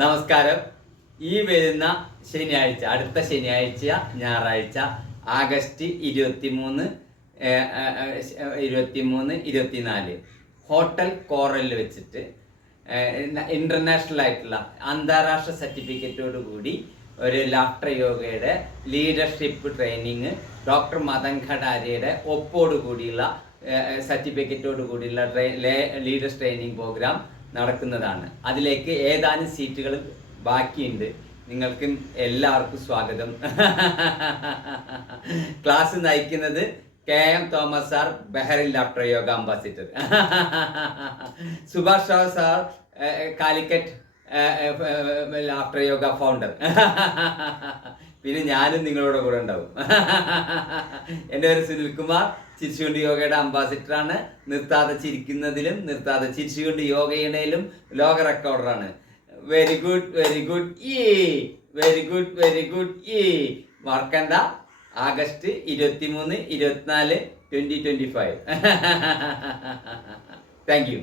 നമസ്കാരം. ഈ വരുന്ന ശനിയാഴ്ച, അടുത്ത ശനിയാഴ്ച, ഞായറാഴ്ച, ആഗസ്റ്റ് 23, 24 ഹോട്ടൽ കോറലിൽ വെച്ചിട്ട് ഇന്റർനാഷണൽ ആയിട്ടുള്ള അന്താരാഷ്ട്ര സർട്ടിഫിക്കറ്റോട് കൂടി ഒരു ലാഫ്റ്റർ യോഗയുടെ ലീഡർഷിപ്പ് ട്രെയിനിങ് ഡോക്ടർ മദൻ ഖഡാരിയുടെ ഒപ്പോടുകൂടിയുള്ള സർട്ടിഫിക്കറ്റോട് കൂടിയുള്ള ലീഡേഴ്സ് ട്രെയിനിങ് പ്രോഗ്രാം നടക്കുന്നതാണ്. അതിലേക്ക് ഏതാനും സീറ്റുകൾ ബാക്കിയുണ്ട്. നിങ്ങൾക്കും എല്ലാവർക്കും സ്വാഗതം. ക്ലാസ് നയിക്കുന്നത് KM Thomas sir, Bahrain laughter yoga ambassador. Subhash Rao sir, Calicut laughter yoga founder. പിന്നെ ഞാനും നിങ്ങളോട് കൂടെ ഉണ്ടാവും. എൻ്റെ പേര് സുനിൽകുമാർ, ചിരിച്ചുകൊണ്ട് യോഗയുടെ അംബാസിഡറാണ്. നിർത്താതെ ചിരിക്കുന്നതിലും നിർത്താതെ ചിരിച്ചുകൊണ്ട് യോഗയിടയിലും ലോക റെക്കോർഡറാണ്. Very good, very good, very good, very good. മറക്കണ്ട, ആഗസ്റ്റ് 23, 24, 2025. Thank U.